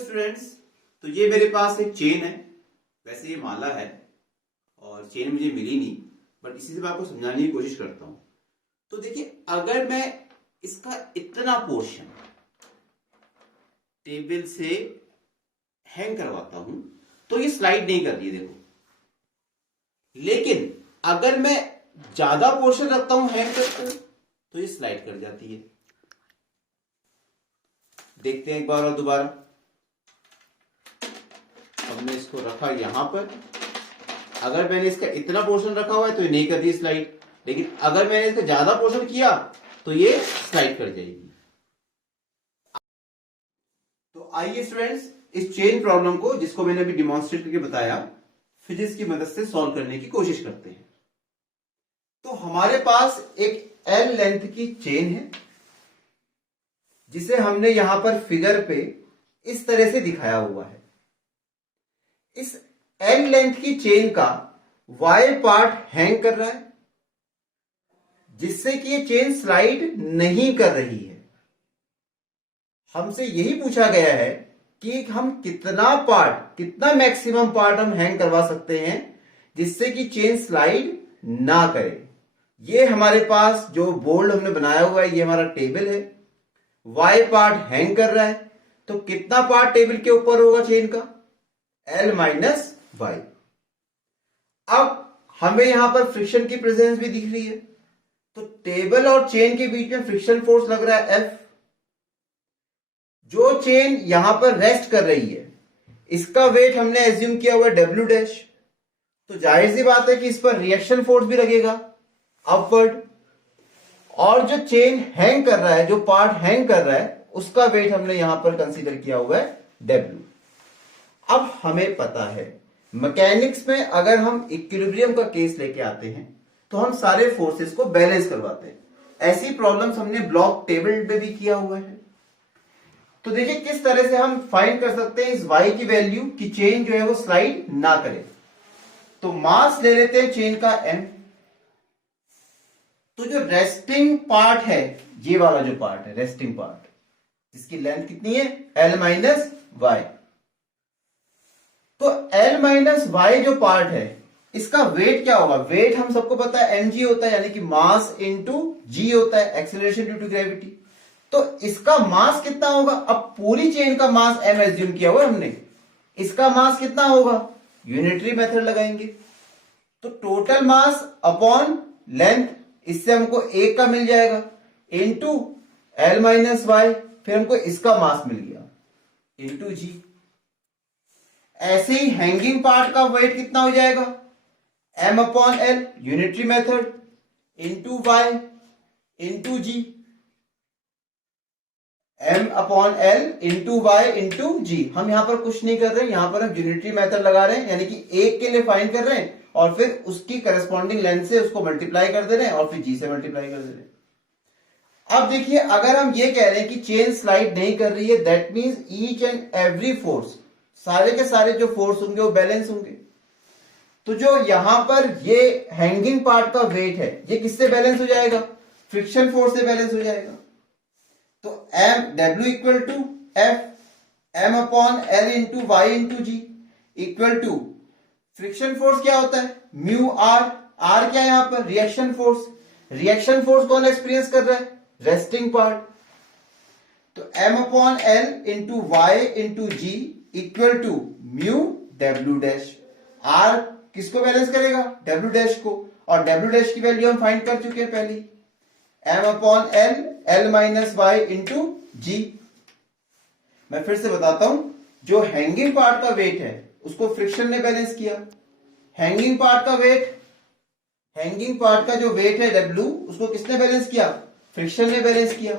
Students, तो ये मेरे पास एक चेन है। वैसे ये माला है और चेन मुझे मिली नहीं, बट इसी से मैं आपको समझाने की कोशिश करता हूं। तो देखिए, अगर मैं इसका इतना पोर्शन टेबल से हैंग करवाता हूं तो ये स्लाइड नहीं कर रही है, देखो। लेकिन अगर मैं ज्यादा पोर्शन रखता हूं हैंग करके तो ये स्लाइड कर जाती है। देखते हैं एक बार और दोबारा। हमने इसको रखा यहां पर, अगर मैंने इसका इतना पोर्शन रखा हुआ है तो ये नहीं करती स्लाइड, लेकिन अगर मैंने इसका ज्यादा पोर्शन किया तो ये स्लाइड कर जाएगी। तो आइए स्टूडेंट्स, इस चेन प्रॉब्लम को, जिसको मैंने अभी डिमॉन्स्ट्रेट करके बताया, फिजिक्स की मदद से सॉल्व करने की कोशिश करते हैं। तो हमारे पास एक L लेंथ की चेन है, जिसे हमने यहां पर फिगर पे इस तरह से दिखाया हुआ है। इस L लेंथ की चेन का Y पार्ट हैंग कर रहा है, जिससे कि ये चेन स्लाइड नहीं कर रही है। हमसे यही पूछा गया है कि हम कितना मैक्सिमम पार्ट हम हैंग करवा सकते हैं जिससे कि चेन स्लाइड ना करे। ये हमारे पास जो बोर्ड हमने बनाया हुआ है, ये हमारा टेबल है। Y पार्ट हैंग कर रहा है, तो कितना पार्ट टेबल के ऊपर होगा चेन का? L minus Y। अब हमें यहां पर फ्रिक्शन की प्रेजेंस भी दिख रही है, तो टेबल और चेन के बीच में फ्रिक्शन फोर्स लग रहा है F। जो चेन यहां पर रेस्ट कर रही है, इसका वेट हमने एज्यूम किया हुआ W डैश, तो जाहिर सी बात है कि इस पर रिएक्शन फोर्स भी लगेगा अपवर्ड। और जो चेन हैंग कर रहा है, जो पार्ट हैंग कर रहा है, उसका वेट हमने यहां पर कंसीडर किया हुआ है W। अब हमें पता है मैकेनिक्स में अगर हम इक्विलिब्रियम का केस लेके आते हैं तो हम सारे फोर्सेस को बैलेंस करवाते हैं। ऐसी प्रॉब्लम्स हमने ब्लॉक टेबल पे भी किया हुआ है। तो देखिए किस तरह से हम फाइंड कर सकते हैं इस Y की वैल्यू कि चेन जो है वो स्लाइड ना करे। तो मास ले लेते हैं चेन का M। तो जो रेस्टिंग पार्ट है, ये वाला जो पार्ट है रेस्टिंग पार्ट, जिसकी लेंथ कितनी है? L minus Y। तो L माइनस Y जो पार्ट है, इसका वेट क्या होगा? वेट हम सबको पता है mg होता है, यानी कि मास इंटू g होता है, एक्सेलरेशन ड्यू टू ग्रेविटी। तो इसका मास कितना होगा? अब पूरी चेन का मास m एज्यूम किया हुआ हमने, इसका मास कितना होगा? यूनिटरी मेथड लगाएंगे, तो टोटल मास अपॉन लेंथ, इससे हमको एक का मिल जाएगा, इंटू L माइनस Y, फिर हमको इसका मास मिल गया, इंटू g। ऐसे ही हैंगिंग पार्ट का वेट कितना हो जाएगा? M upon L, unitary method, into Y into G। M upon L into Y into G। हम यहां पर कुछ नहीं कर रहे हैं, यहां पर हम यूनिटरी मेथड लगा रहे हैं, यानी कि एक के लिए फाइंड कर रहे हैं और फिर उसकी करस्पॉन्डिंग लेंथ से उसको मल्टीप्लाई कर दे रहे हैं और फिर G से मल्टीप्लाई कर दे रहे हैं। अब देखिए, अगर हम ये कह रहे हैं कि चेन स्लाइड नहीं कर रही है, that means each and every force, सारे के सारे जो फोर्स होंगे वो बैलेंस होंगे। तो जो यहां पर ये हैंगिंग पार्ट का वेट है, ये किससे बैलेंस हो जाएगा? फ्रिक्शन फोर्स से बैलेंस हो जाएगा। तो M W equal to F M upon L into Y into G equal to friction force क्या होता है? Mu R। R क्या है यहां पर? Reaction force. रिएक्शन फोर्स कौन एक्सपीरियंस कर रहा है? Resting part. तो M upon L into Y into G equal to mu W dash. R किसको बैलेंस करेगा? W डैश को, और W डैश की वैल्यू हम फाइंड कर चुके हैं पहले। M upon L L minus Y into G। मैं फिर से बताता हूं, जो हैंगिंग पार्ट का वेट है उसको फ्रिक्शन ने बैलेंस किया। हैंगिंग पार्ट का जो वेट है W, उसको किसने बैलेंस किया? फ्रिक्शन ने बैलेंस किया।